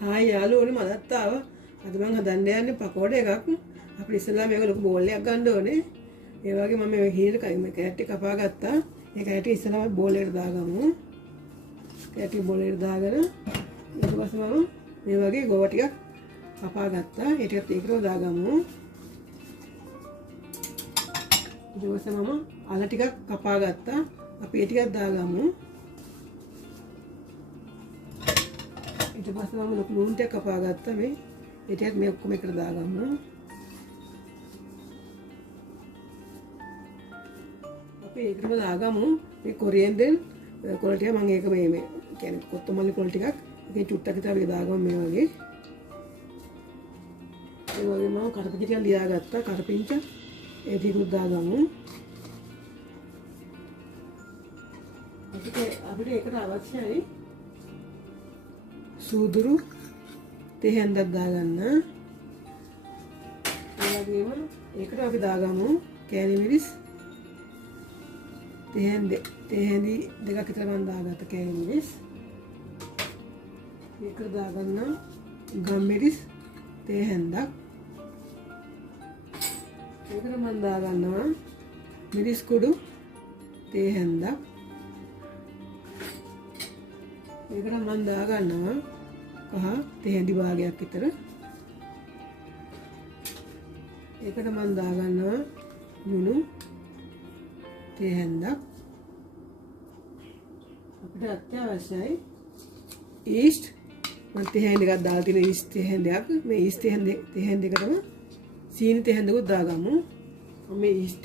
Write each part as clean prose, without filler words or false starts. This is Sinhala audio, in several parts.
හායි යාළුවනේ මලත් ආවා. අද මම හදන්න යන්නේ පකෝඩා එකක්. අපි ඉස්සෙල්ලා මේක ලොකු බෝල් එකක් ගන්න ඕනේ. ඒ වගේ මම මේ හීර කැටි කපා ගත්තා. ඒ කැටි ඉස්සෙල්ලා බෝල් එකට දාගමු. කැටි බෝල් එකට දාගෙන ඊට පස්සේ මම මේ වගේ ගෝව ටිකක් කපා ගත්තා. ඒ ටිකත් ඒකට දාගමු. ඊට පස්සේ මම අල ටිකක් කපා ගත්තා. අපි ඒ ටිකක් දාගමු. ඊට පස්සේ මම ලොකු ලුණු ටිකක් කපා ගත්තා මේ. ඒ ටිකත් මේ ඔක්කොම එකට දාගමු. අපි ඒකටම දාගමු මේ කොරියෙන්දෙන් කොළ ටික මම ඒක මේ කියන්නේ කොත්තමල්ලි කොළ ටිකක් ඒකේ චුට්ටක් විතර දාගමු මේ වගේ. ඒ වගේ මම කරපිංච ටිකක් ලියාගත්තා. කරපිංච ඒ ටිකුත් දාගමු. අපිට ඒකට අවශ්‍යයි සූදුරු තේ හැන්දක් දාගන්න. ඒ වගේම ඒකට අපි දාගමු කෑලි මිරිස් තේ හැඳි දෙකක් විතර මම දාගත්ත කෑලි මිරිස්. ඒකට දාගන්න ගම් මිරිස් තේ හැන්දක්. ඒකට මම දාගන්නවා මිරිස් කුඩු තේ හැන්දක්. ඒකට මම දාගන්නවා කහ තේ හැඳි භාගයක් විතර. ඒකට මම දාගන්නවා ලුණු තේ හැන්දක්. අපිට අත්‍යවශ්‍යයි ඊස්ට්. මම තේ හැඳි එකක් දාලා තියෙන ඊස්ට් තේ හැඳියක්. මේ ඊස්ට් තේ හැඳියකටම සීනි තේ හැඳියකුත් දාගමු. මම මේ ඊස්ට්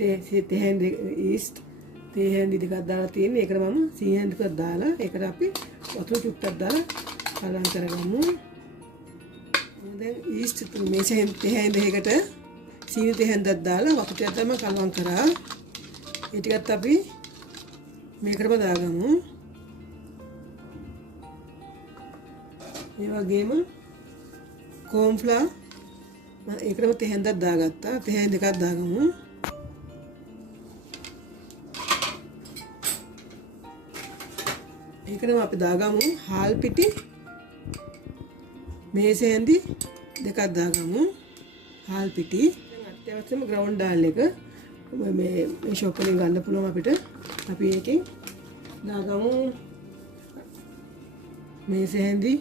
තේ හැඳි දෙකක් දාලා තියෙන. ඒකට මම සීනි හැඳියකුත් දාලා ඒකට අපි වතුර චුට්ටක් දාලා කලවම් කරගමු. දැන් ඊස්ට් මේ තේ හැඳියකට සීනි තේ හැඳියක් දාලා වතුර ටිකක් දාලා කලවම් කරා. ඒ ටිකත් අපි මේකටම දාගමු. මේ වගේම කෝන්ෆ්ලවර් මම ඒකටම තේ හැඳියක් දාගත්තා. තේ හැඳි දෙකක් දාගමු. ඒකටම අපි දාගමු හාල් පිටි මේසෙ හැඳි දෙකක් දාගමු. හාල් පිටි අත්‍යවශ්‍යම ග්‍රවුන්ඩ් ඩාල් එක මේ ෂොප් වලින් ගන්න පුළුවන් අපිට. අපි ඒකෙන් දාගමු මේසෙ හැඳි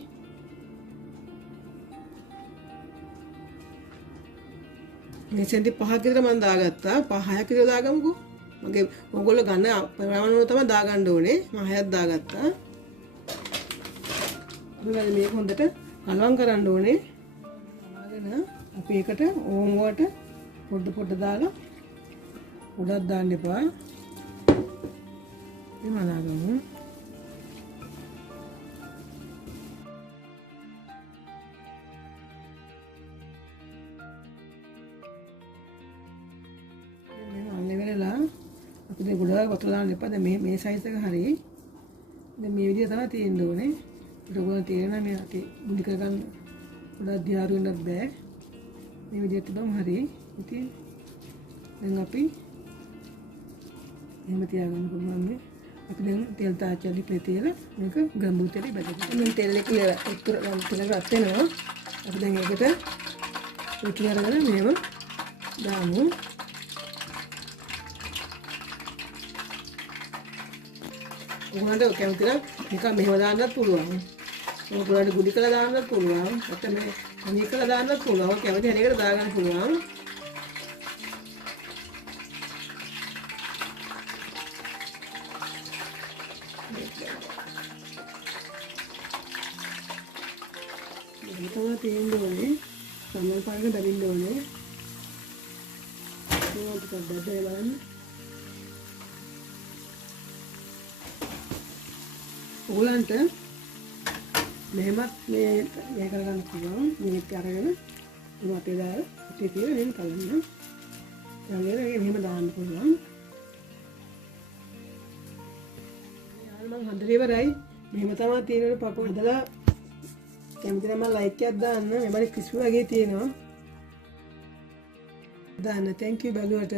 මේසෙ හැඳි 5ක් විතර මම දාගත්තා. 6ක් විතර දාගමුකෝ. මගේ ඔයගොල්ලෝ ගන්න ප්‍රමාණය තමයි දාගන්න ඕනේ. මම 6ක් දාගත්තා. අපි මේක හොඳට කලවම් කරන්න ඕනේ. දාගෙන අපි ඒකට ඕම් වලට පොඩ දාලා උඩක් දාන්න එපා. මේ මලාගමු. අපි දැන් ගොඩාක් වතුර දාන්න එපා. දැන් මේ සයිස් එක හරියි. දැන් මේ විදිහ තමයි තියෙන්න ඕනේ. ඒක ගොඩක් තේරෙනවා මේ අපි මුලි කරගන්න ගොඩක් දියාරු වෙන්නත් බෑ. මේ විදිහට තිබ්බම හරියි. ඉතින් දැන් අපි එහෙම තියාගන්න පුළුවන් මේ. අපි දැන් තෙල් තාච්චලි පෙතියලා මේක ගම්බුල් තෙලේ බැදගන්න. දැන් තෙල් එක උත්තර තෙල රත් වෙනවා. අපි දැන් ඒකට උතුර අරගෙන මෙහෙම දාමු. ඔයාලට කැමති නම් නිකන් මෙහෙම දාන්නත් පුළුවන්. ඔයාලට ගුලි කරලා දාන්නත් පුළුවන්. නැත්නම් මේ අනික කරලා දාන්නත් පුළුවන්. කැමති හැටියට දාගන්න පුළුවන්. මේ තමයි තියෙන්න ඕනේ. සම්මල් පාරක දරින්න ඕනේ. ඒක ටිකක් බඩේ බලන්න. ඔයගලන්ට මෙහෙමත් මේ කරගන්න පුළුවන්. මේක අරගෙන වටේ දාලා පිටේ තියලා එහෙම කලන්න. ඊළඟට මෙහෙම දාන්න පුළුවන්. යාළුවා මම හදලා ඉවරයි. මෙහෙම තමයි තියෙන පකෝඩා හදලා කැමති නම් ලයික් එකක් දාන්න. මේ බරේ ක්‍රිස්පි වගේ තියෙනවා. දාන්න. thank you බලුවට.